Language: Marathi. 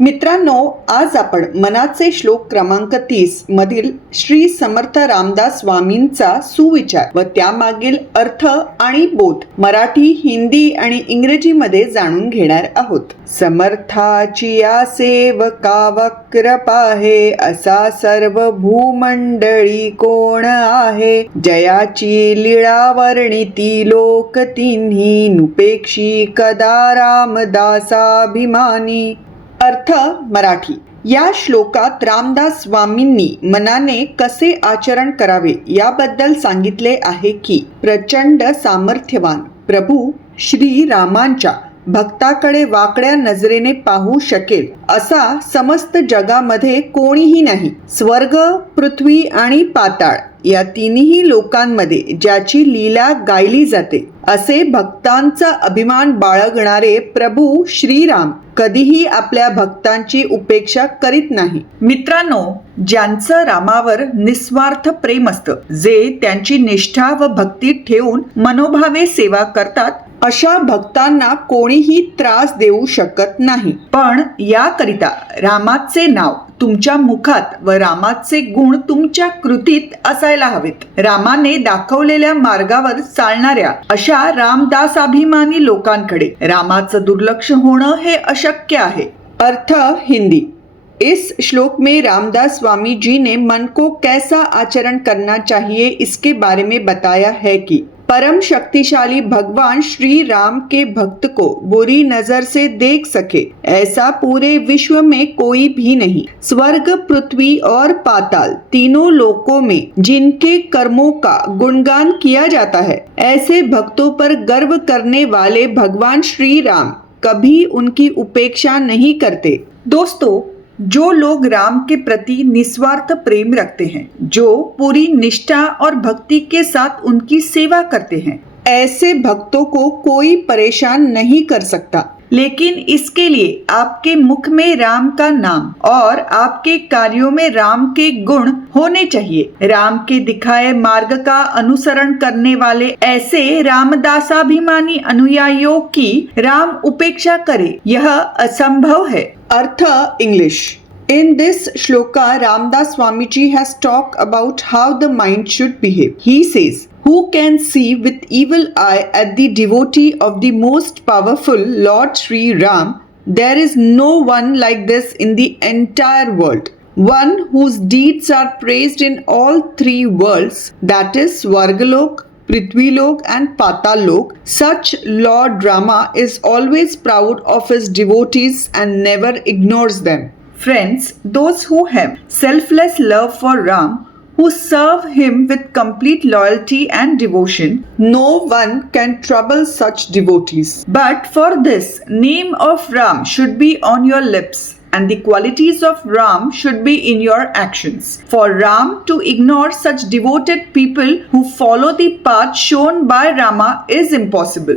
मित्रांनो आज आपण मनाचे श्लोक क्रमांक तीस मधील श्री समर्थ रामदास स्वामींचा सुविचार व त्यामागील अर्थ आणि बोध मराठी हिंदी आणि इंग्रजीमध्ये जाणून घेणार आहोत. समर्थाची या सेवका वक्र पाहे असा सर्व भूमंडळी कोण आहे? जयाची लीळा वर्णिती लोक तिन्ही नुपेक्षी कदा रामदासाभिमानी? अर्थ मराठी. या श्लोकात रामदास स्वामींनी मनाने कसे आचरण करावे याबद्दल सांगितले आहे की प्रचंड सामर्थ्यवान प्रभू श्री रामांच्या भक्ताकडे वाकड्या नजरेने पाहू शकेल असा समस्त जगामध्ये कोणीही नाही. स्वर्ग पृथ्वी आणि पाताळ या तिन्ही लोकांमध्ये ज्याची लीला गायली जाते असे भक्तांचा अभिमान बाळगणारे प्रभू श्रीराम कधीही आपल्या भक्तांची उपेक्षा करीत नाही. मित्रांनो ज्यांचं रामावर निस्वार्थ प्रेम असतं जे त्यांची निष्ठा व भक्ती ठेवून मनोभावे सेवा करतात अशा भक्तांना कोणीही त्रास देऊ शकत नाही. पण याकरिता रामाचे नाव तुमच्या मुखात व रामाचे गुण तुमच्या कृतीत असायला हवेत. रामाने दाखवलेल्या मार्गावर चालणाऱ्या अशा रामदासाभिमानी लोकांकडे रामाचं दुर्लक्ष होणं हे अशक्य आहे. अर्थ हिंदी. इस श्लोक में रामदास स्वामी जी ने मन को कैसा आचरण करना चाहिए इसके बारे में बताया है कि परम शक्तिशाली भगवान श्री राम के भक्त को बुरी नज़र से देख सके। ऐसा पूरे विश्व में कोई भी नहीं। स्वर्ग, पृथ्वी और पाताल तीनों लोकों में जिनके कर्मों का गुणगान किया जाता है, ऐसे भक्तों पर गर्व करने वाले भगवान श्री राम कभी उनकी उपेक्षा नहीं करते। दोस्तों जो लोग राम के प्रति निस्वार्थ प्रेम रखते हैं, जो पूरी निष्ठा और भक्ति के साथ उनकी सेवा करते हैं, ऐसे भक्तों को कोई परेशान नहीं कर सकता। लेकिन इसके लिए आपके मुख में राम का नाम और आपके कार्यों में राम के गुण होने चाहिए। राम के दिखाए मार्ग का अनुसरण करने वाले ऐसे रामदासाभिमानी अनुयायियों की राम उपेक्षा करे। यह असंभव है। अर्थ English. In this shloka, Ramdas Swamiji has talked about how the mind should behave. He says, Who can see with evil eye at the devotee of the most powerful Lord Sri Ram? There is no one like this in the entire world. One whose deeds are praised in all three worlds, that is Vargalok, Prithvilok and Patalok, such Lord Rama is always proud of his devotees and never ignores them. Friends, those who have selfless love for Ram, who serve him with complete loyalty and devotion, no one can trouble such devotees. But for this, name of Ram should be on your lips and the qualities of Ram should be in your actions. For Ram to ignore such devoted people who follow the path shown by Rama is impossible.